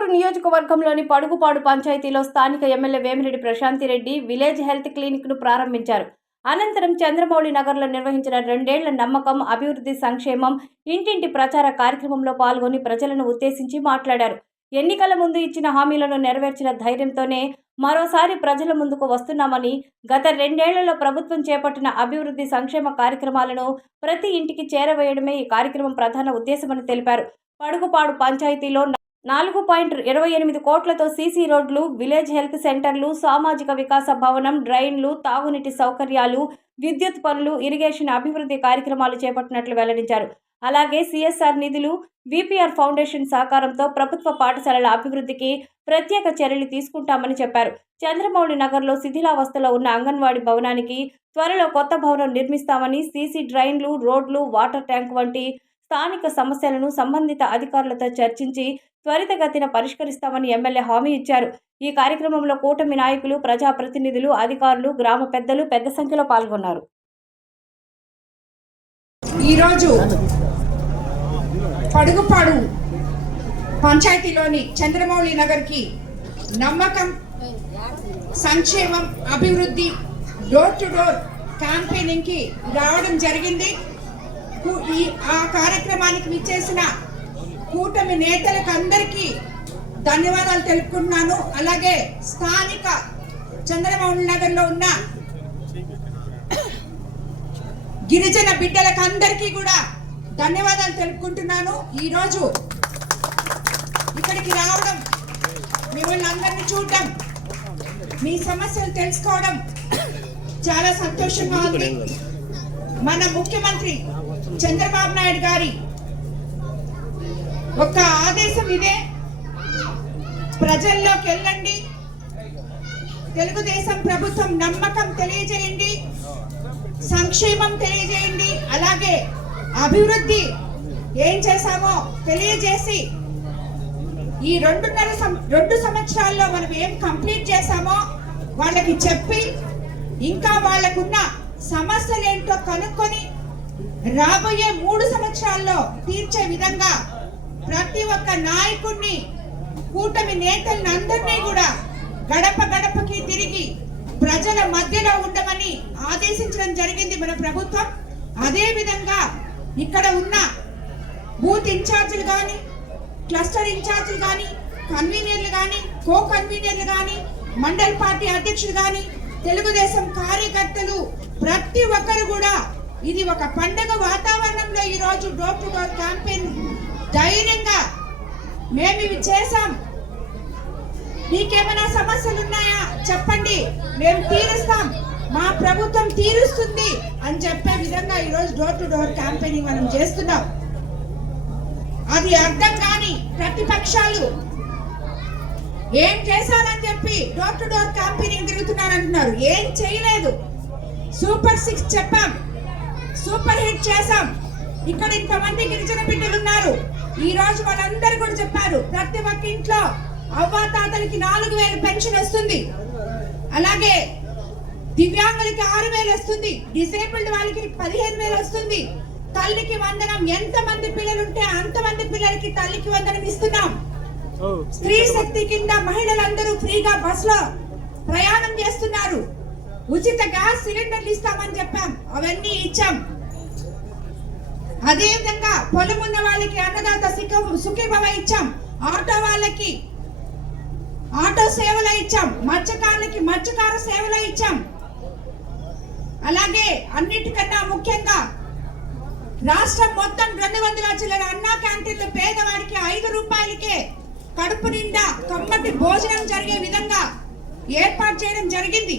పొన్నూరు నియోజకవర్గంలోని పడుగుపాడు పంచాయతీలో స్థానిక MLA Vemireddy Prashanthireddy village health క్లినిక్ను ప్రారంభించారు. అనంతరం చంద్రమౌళి నగర్లో నిర్వహించిన 2 ఏళ్ల నమ్మకం, అభివృద్ధి, సంక్షేమం ఇంటింటి ప్రచార కార్యక్రమంలో పాల్గొని ప్రజలను ఉద్దేశించి మాట్లాడారు. ఎన్నికల ముందు ఇచ్చిన హామీలను నెరవేర్చిన ధైర్యంతోనే మరోసారి ప్రజల ముందుకు వస్తున్నామని, గత 2 ఏళ్లలో ప్రభుత్వం చేపట్టిన అభివృద్ధి, సంక్షేమ కార్యక్రమాలను ప్రతి ఇంటికి చేరవేయడమే ఈ కార్యక్రమం ప్రధాన ఉద్దేశమని తెలిపారు. పడుగుపాడు పంచాయతీలో 4.28 కోట్లతో సీసీ రోడ్లు, విలేజ్ హెల్త్ సెంటర్లు, సామాజిక వికాస భవనం, డ్రైన్లు, తాగునీటి సౌకర్యాలు, విద్యుత్ పనులు, ఇరిగేషన్ అభివృద్ధి కార్యక్రమాలు చేపట్టినట్లు వెల్లడించారు. అలాగే సిఎస్ఆర్ నిధులు, విపిఆర్ ఫౌండేషన్ సహకారంతో ప్రభుత్వ పాఠశాలల అభివృద్ధికి ప్రత్యేక చర్యలు తీసుకుంటామని చెప్పారు. చంద్రమౌళి నగర్లో శిథిలావస్థలో ఉన్న అంగన్వాడీ భవనానికి త్వరలో కొత్త భవనం నిర్మిస్తామని, సీసీ డ్రైన్లు, రోడ్లు, వాటర్ ట్యాంక్ వంటి స్థానిక సమస్యలను సంబంధిత అధికారులతో చర్చించి త్వరితగతిన పరిష్కరిస్తామని ఎమ్మెల్యే హామీ ఇచ్చారు. ఈ కార్యక్రమంలో కూటమి నాయకులు, ప్రజాప్రతినిధులు, అధికారులు, గ్రామ పెద్దలు పెద్ద సంఖ్యలో పాల్గొన్నారు. ఈరోజు పడుగుపాడు పంచాయతీలోని చంద్రమౌళి నగర్కి నమ్మకం, సంక్షేమం, అభివృద్ధి డోర్ టు డోర్ క్యాంపెయినింగ్కి రావడం జరిగింది. ఆ కార్యక్రమానికి విచ్చేసిన కూటమి నేతలకు అందరికీ ధన్యవాదాలు తెలుపుకుంటున్నాను. అలాగే స్థానిక చంద్రమౌళి నగర్లో ఉన్న గిరిజన బిడ్డలకు అందరికీ కూడా ధన్యవాదాలు తెలుపుకుంటున్నాను. ఈరోజు ఇక్కడికి రావడం, మిమ్మల్ని అందరినీ చూడడం, మీ సమస్యలు తెలుసుకోవడం చాలా సంతోషంగా ఉంది. మన ముఖ్యమంత్రి చంద్రబాబు నాయుడు గారి ఒక ఆదేశం ఇదే, ప్రజల్లోకి వెళ్ళండి, తెలుగుదేశం ప్రభుత్వం నమ్మకం తెలియజేయండి, సంక్షేమం తెలియజేయండి, అలాగే అభివృద్ధి ఏం చేశామో తెలియజేసి ఈ 2 సంవత్సరాల్లో మనం ఏం కంప్లీట్ చేశామో వాళ్ళకి చెప్పి, ఇంకా వాళ్ళకున్న సమస్యలు ఏంటో కనుక్కొని రాబోయే 3 సంవత్సరాల్లో తీర్చే విధంగా ప్రతి ఒక్క నాయకుడిని, కూటమి నేతలను అందరినీ కూడా గడప గడపకి తిరిగి ప్రజల మధ్యలో ఉండమని ఆదేశించడం జరిగింది మన ప్రభుత్వం. అదే విధంగా ఇక్కడ ఉన్న బూత్ ఇన్ఛార్జీలు కానీ, క్లస్టర్ ఇన్ఛార్జీలు కానీ, కన్వీనర్లు కానీ, కో కన్వీనర్లు కానీ, మండల్ పార్టీ అధ్యక్షులు కానీ, తెలుగుదేశం కార్యకర్తలు ప్రతి ఒక్కరు కూడా ఇది ఒక పండగ వాతావరణంలో ఈరోజు డోర్ టు డోర్ క్యాంపెయిన్ ధైర్యంగా మేము ఇవి చేశాం. మీకేమైనా సమస్యలు ఉన్నాయా చెప్పండి, మేము తీరుస్తాం, మా ప్రభుత్వం తీరుస్తుంది అని చెప్పే విధంగా ఈరోజు డోర్ టు డోర్ క్యాంపెయినింగ్ మనం చేస్తున్నాం. అది అర్థం కాని ప్రతిపక్షాలు ఏం చేశారని చెప్పి డోర్ టు డోర్ క్యాంపెయినింగ్ తిరుగుతున్నారంటున్నారు. ఏం చేయలేదు. సూపర్ 6 చెప్పాం, సూపర్ హిట్ చేశాం. ఇక్కడ ఇంతమంది గిరిజన బిడ్డలు ఉన్నారు. ఈ రోజు వాళ్ళందరూ కూడా చెప్పారు, ప్రతి ఒక్క ఇంట్లో అవ్వాతాతలకి 4000 పెన్షన్ వస్తుంది, అలాగే దివ్యాంగులకి 6000 వస్తుంది, డిసేబుల్డ్ వాళ్ళకి 15000 వస్తుంది, తల్లికి వందనం. ఎంతమంది పిల్లలు ఉంటే అంతమంది పిల్లలకి తల్లికి వందనం ఇస్తున్నాం. స్త్రీ శక్తి కింద మహిళలందరూ ఫ్రీగా బస్సులో ప్రయాణం చేస్తున్నారు. ఉచిత గ్యాస్ సిలిండర్లు ఇస్తామని చెప్పాం, అవన్నీ ఇచ్చాం. అదే విధంగా పొలం ఉన్న వాళ్ళకి అన్నదాత సుఖీభవ ఇచ్చాం, ఆటో వాళ్ళకి ఆటో సేవలు ఇచ్చాం, మత్స్యకారులకి మత్స్యకార సేవలు ఇచ్చాం. అలాగే అన్నిటికన్నా ముఖ్యంగా రాష్ట్రం మొత్తం 200 చిల్లర అన్నా క్యాంటీన్లు పేదవాడికి 5 రూపాయలకే కడుపు నిండా కమ్మటి భోజనం జరిగే విధంగా ఏర్పాటు చేయడం జరిగింది.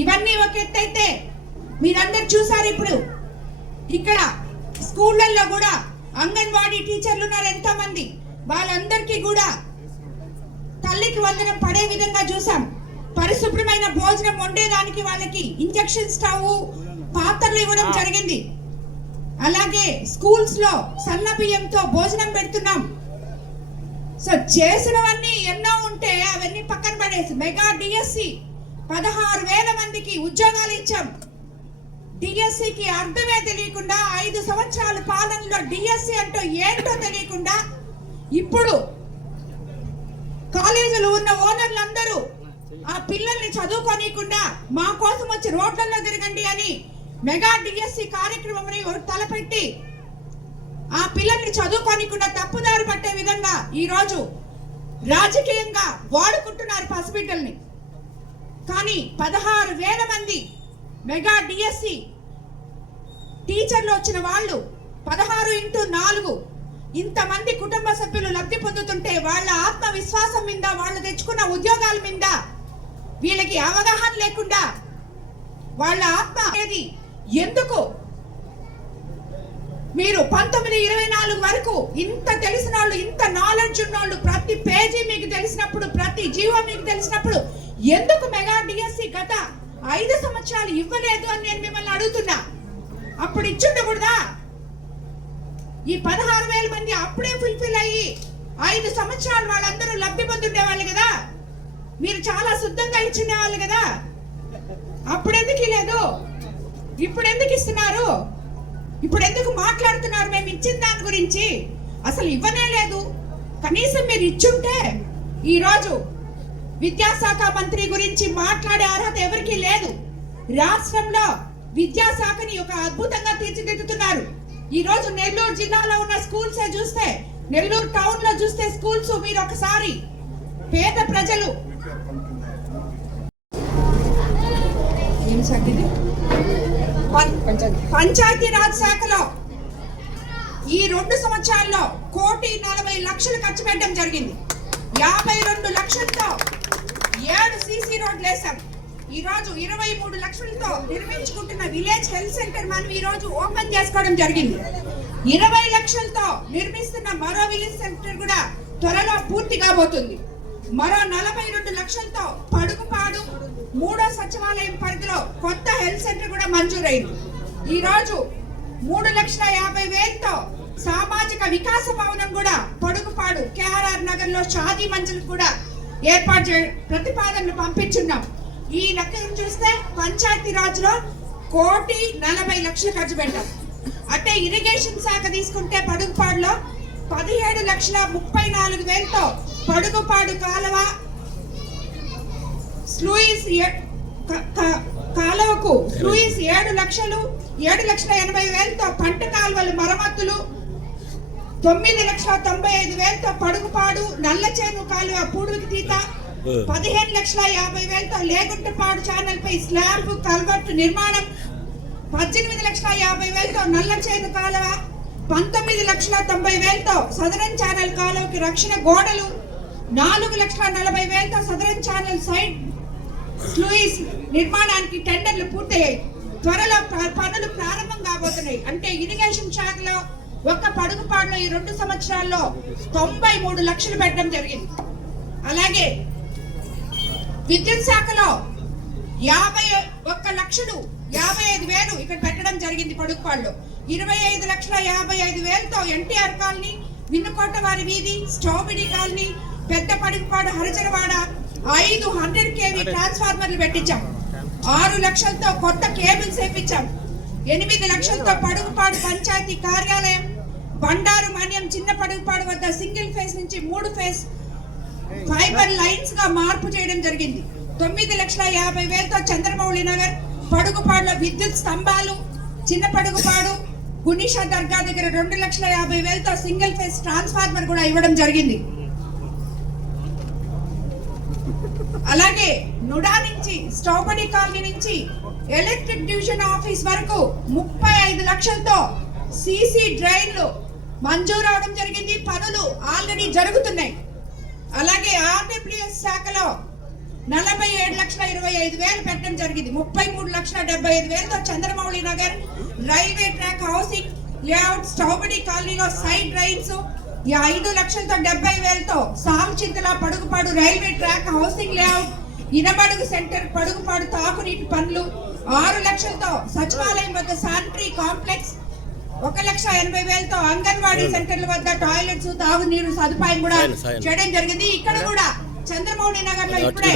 ఇవన్నీ ఒక ఎత్తైతే మీరందరూ చూసారు. ఇప్పుడు ఇక్కడ స్కూళ్ళల్లో కూడా అంగన్వాడీ టీచర్లు ఉన్నారు ఎంతమంది, వాళ్ళందరికీ కూడా తల్లికి వందనం పడే విధంగా చూసాం. పరిశుభ్రమైన భోజనం వండేదానికి వాళ్ళకి ఇంజెక్షన్ స్టవ్, పాత్రలు ఇవ్వడం జరిగింది. అలాగే స్కూల్స్ లో సన్న బియ్యంతో భోజనం పెడుతున్నాం. సో చేసినవన్నీ ఎన్నో ఉంటే అవన్నీ పక్కన పడేసి మెగా డిఎస్సి 16,000 మందికి ఉద్యోగాలు ఇచ్చాం. డిఎస్సికి అర్థమే తెలియకుండా 5 సంవత్సరాల పాలనలో డిఎస్సి అంటూ ఏంటో తెలియకుండా ఇప్పుడు కాలేజీలో ఉన్న ఓనర్లందరూ ఆ పిల్లల్ని చదువుకోనీయకుండా మా కోసం వచ్చి రోడ్లలో తిరగండి అని మెగా డిఎస్సి కార్యక్రమం తలపెట్టి ఆ పిల్లల్ని చదువుకోనీయకుండా తప్పుదారి పట్టే విధంగా ఈ రోజు రాజకీయంగా వాడుకుంటున్నారు పసిబిడ్డల్ని. కానీ 16,000 మంది మెగా డిఎస్సి టీచర్లు వచ్చిన వాళ్ళు 16x4 ఇంతమంది కుటుంబ సభ్యులు లబ్ధి పొందుతుంటే వాళ్ళ ఆత్మవిశ్వాసం మీద, వాళ్ళు తెచ్చుకున్న ఉద్యోగాల మీద వీళ్ళకి అవగాహన లేకుండా వాళ్ళ ఆత్మ అనేది ఎందుకు? మీరు 19-24 వరకు ఇంత తెలిసిన వాళ్ళు, ఇంత నాలెడ్జ్ ఉన్నోళ్ళు, ప్రతి పేజీ మీకు తెలిసినప్పుడు, ప్రతి జీవో మీకు తెలిసినప్పుడు ఎందుకు మెగా డిఎస్సి గత 5 సంవత్సరాలు ఇవ్వలేదు అని నేను మిమ్మల్ని అడుగుతున్నా. అప్పుడు ఇచ్చుండకూడదా? ఈ 16,000 మంది అప్పుడే ఫుల్ఫిల్ అయ్యి 5 సంవత్సరాలు వాళ్ళందరూ లబ్ధి పొందుండే వాళ్ళు కదా. మీరు చాలా శుద్ధంగా ఇచ్చిండే వాళ్ళు కదా. అప్పుడు ఎందుకు లేదు? ఇప్పుడు ఎందుకు ఇస్తున్నారు? ఇప్పుడు ఎందుకు మాట్లాడుతున్నారు మేము ఇచ్చిన దాని గురించి? అసలు ఇవ్వనే లేదు. కనీసం మీరు ఇచ్చుంటే ఈరోజు విద్యాశాఖ మంత్రి గురించి మాట్లాడే అర్హత ఎవరికీ లేదు. రాష్ట్రంలో విద్యాశాఖని ఒక అద్భుతంగా తీర్చిదిద్దుతున్నారు. ఈ రోజు నెల్లూరు జిల్లాలో ఉన్న స్కూల్స్ చూస్తే, నెల్లూరు టౌన్ లో చూస్తే స్కూల్స్ మీరు ఒకసారి పేద ప్రజలు పంచాయతీరాజ్ శాఖలో ఈ 2 సంవత్సరాల్లో 1,40,00,000 ఖర్చు పెట్టడం జరిగింది. 52 లక్షలతో 7 సీసీ రోడ్లు వేసాం. ఈ రోజు 23 లక్షలతో నిర్మించుకుంటున్న విలేజ్ హెల్త్ సెంటర్ మనం ఈ రోజు ఓపెన్ చేసుకోవడం జరిగింది. 20 లక్షలతో నిర్మిస్తున్న మరో విలేజ్ సెంటర్ కూడా త్వరలో పూర్తి కాబోతుంది. మరో 42 లక్షలతో పడుగుపాడు 3వ సచివాలయం పరిధిలో కొత్త హెల్త్ సెంటర్ కూడా మంజూరైంది. ఈ రోజు 3,50,000తో సామాజిక వికాస భవనం కూడా పొడుగుపాడు కేఆర్ఆర్ నగర్ లో షాదీ మంజిల్ కూడా ఏర్పాటు చే ప్రతిపాదనలు పంపించున్నాం. ఈ లెక్కను చూస్తే పంచాయతీ రాజ్ లో 1,40,00,000 ఖర్చు పెట్టాం. అంటే ఇరిగేషన్ శాఖ తీసుకుంటే పడుగుపాడులో 17,34,000తో పడుగుపాడు కాలువ స్లూయిస్ కాలువకు స్లూయిస్ 7,80,000తో పంట కాలువలు మరమ్మతులు, 9,95,000తో పడుగుపాడు నల్లచేను కాలువ పూడుకి తీత, 15,50,000తో లేగుంటపాడు ఛానల్ పై స్లాబ్ కల్వర్ట్ నిర్మాణం, 18,50,000తో నల్లచేను కాలువ, 19,90,000తో సదరన్ ఛానల్ కాలువకి రక్షణ గోడలు, 4,40,000తో సదరన్ ఛానల్ సైడ్ స్లూయిస్ నిర్మాణానికి టెండర్లు పూర్తయ్యాయి. త్వరలో పనులు ప్రారంభం కాబోతున్నాయి. అంటే ఇరిగేషన్ శాఖలో ఒక్క పడుగుపాడులో ఈ 2 సంవత్సరాల్లో 93 లక్షలు పెట్టడం జరిగింది. అలాగే విద్యుత్ శాఖలో 51,55,000 ఇక్కడ పెట్టడం జరిగింది. పడుగుపాడులో 25,55,000తో ఎన్టీఆర్ కాలనీ, వినుకోట వారి వీధి, స్ట్రాబెరీ కాలనీ, పెద్ద పడుగుపాడు హరిజనవాడ 500 kV ట్రాన్స్ఫార్మర్లు పెట్టించాం. 6 లక్షలతో కొత్త కేబుల్స్ వేపించాం. 8 లక్షలతో పడుగుపాడు పంచాయతీ కార్యాలయం, బండారు మన్యం చిన్న పడుగుపాడు వద్ద సింగిల్ ఫేస్ నుంచి 3 ఫేస్ ఫైబర్ లైన్స్ గా మార్పు చేయడం జరిగింది. 9,50,000తో చంద్రమౌళి నగర్ పడుగుపాడులో విద్యుత్ స్తంభాలు, చిన్న పడుగుపాడు గునిషా దర్గా దగ్గర 2,50,000తో సింగిల్ ఫేస్ ట్రాన్స్ఫార్మర్ కూడా ఇవ్వడం జరిగింది. అలాగే నుడా నుంచి స్ట్రాబెరీ కాలనీ నుంచి ఎలక్ట్రిక్ డివిజన్ ఆఫీస్ వరకు 35 లక్షలతో సీసీ డ్రైన్లు మంజూరు అవడం జరిగింది. పనులు ఆల్రెడీ జరుగుతున్నాయి. అలాగే ఆర్డబ్ల్యూఎస్ శాఖలో 47,25,000 పెట్టడం జరిగింది. 33,75,000తో Chandramouli Nagar railway track housing layout strawberry కాలనీలో సైడ్ డ్రైన్స్, 5,70,000తో Salchintala Padugupadu railway track housing layout, Inabadugu centre Padugupadu తాగునీటి పనులు, 6 లక్షలతో సచివాలయం వద్ద శానిటరీ కాంప్లెక్స్, 1,80,000తో అంగన్వాడీ సెంటర్ల వద్ద టాయిలెట్స్, తాగునీరు సదుపాయం కూడా చేయడం జరిగింది. ఇక్కడ కూడా చంద్రమౌళి నగర్ లో ఇప్పుడే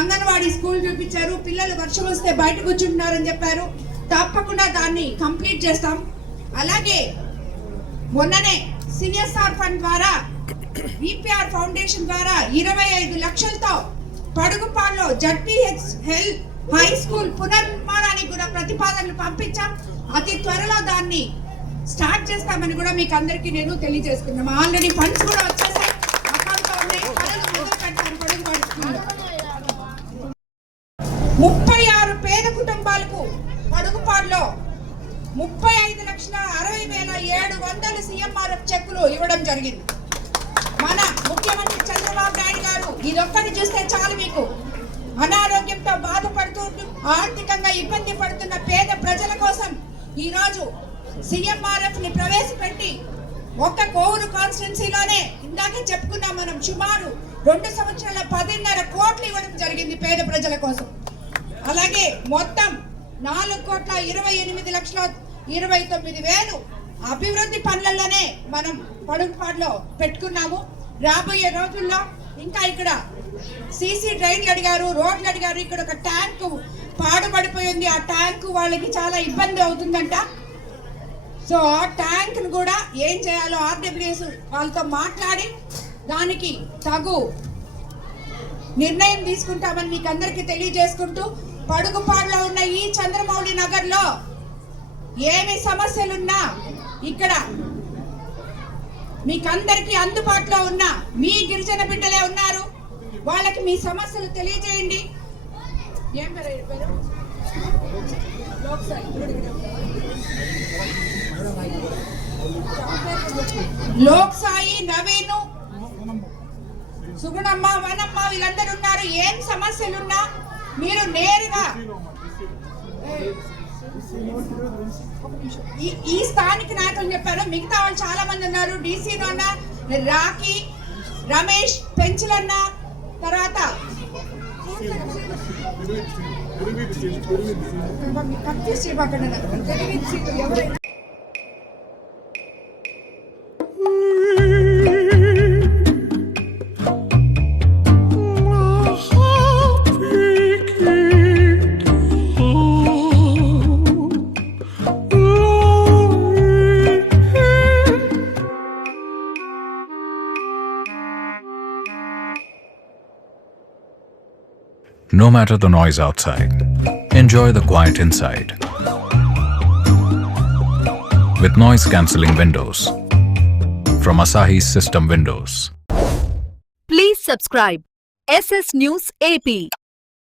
అంగన్వాడీ స్కూల్ చూపించారు. పిల్లలు వర్షం వస్తే బయట కూర్చుంటున్నారని చెప్పారు. తప్పకుండా దాన్ని కంప్లీట్ చేస్తాం. అలాగే మొన్ననే సిఎస్ఆర్ ఫండ్ ద్వారా విపిఆర్ ఫౌండేషన్ ద్వారా 25 లక్షలతో పడుగుపాడులో జడ్పీహెచ్ హెల్త్ హై స్కూల్ పునర్నిర్మాణానికి కూడా ప్రతిపాదనలు పంపించాం. అతి త్వరలో దాన్ని స్టార్ట్ చేస్తామని కూడా మీకు అందరికీ నేను తెలియజేస్తున్నాం. ఆల్రెడీ ఫండ్స్ కూడా వచ్చేసాయి, అకౌంట్లో ఉన్నాయి. పనులు మొదలు పెట్టారు పడుగుపాడు స్కూల్లో. 36 పేద కుటుంబాలకు పడుగుపాడులో 35,60,700 సీఎంఆర్ఎఫ్ చెక్కులు ఇవ్వడం జరిగింది. మన ముఖ్యమంత్రి చంద్రబాబు నాయుడు గారు ఇదొక్కటి చూస్తే చాలు, మీకు అనారోగ్యంతో బాధపడుతూ ఆర్థికంగా ఇబ్బంది పడుతున్న పేద ప్రజల కోసం ఈరోజు సీఎంఆర్ఎఫ్ ని ప్రవేశపెట్టి ఒక్క కోవూరు కాన్స్టిట్యున్సీలోనే ఇందాకే చెప్పుకున్నాం మనం, సుమారు 2 సంవత్సరాల 10.5 కోట్లు ఇవ్వడం జరిగింది పేద ప్రజల కోసం. అలాగే మొత్తం 4,28,29,000 అభివృద్ధి పనులలోనే మనం పడుగుపాడులో పెట్టుకున్నాము. రాబోయే రోజుల్లో ఇంకా ఇక్కడ సీసీ డ్రైన్లు అడిగారు, రోడ్లు అడిగారు. ఇక్కడ ఒక ట్యాంకు పాడుపడిపోయింది, ఆ ట్యాంకు వాళ్ళకి చాలా ఇబ్బంది అవుతుందంట. సో ఆ ట్యాంక్ను కూడా ఏం చేయాలో ఆర్డబ్ల్యూఎస్ వాళ్ళతో మాట్లాడి దానికి తగు నిర్ణయం తీసుకుంటామని మీకు అందరికీ తెలియజేసుకుంటూ, పడుగుపాడులో ఉన్న ఈ చంద్రమౌళి నగర్లో ఏమి సమస్యలున్నా ఇక్కడ మీకందరికీ అందుబాటులో ఉన్న మీ గిరిజన బిడ్డలే ఉన్నారు. వాళ్ళకి మీ సమస్యలు తెలియజేయండి. ఏం పేరు? లోక్ సాయి, నవీను, సుగుణమ్మ, వనమ్మ వీళ్ళందరూ ఉన్నారు. ఏం సమస్యలున్నా మీరు నేరుగా ఈ స్థానిక నాయకులు చెప్పారు. మిగతా వాళ్ళు చాలా మంది ఉన్నారు. డీసీలో ఉన్న రాఖీ, రమేష్, పెంచులన్న, తర్వాత No matter the noise outside, enjoy the quiet inside. With noise-cancelling windows from Asahi System Windows. Please subscribe SS News AP.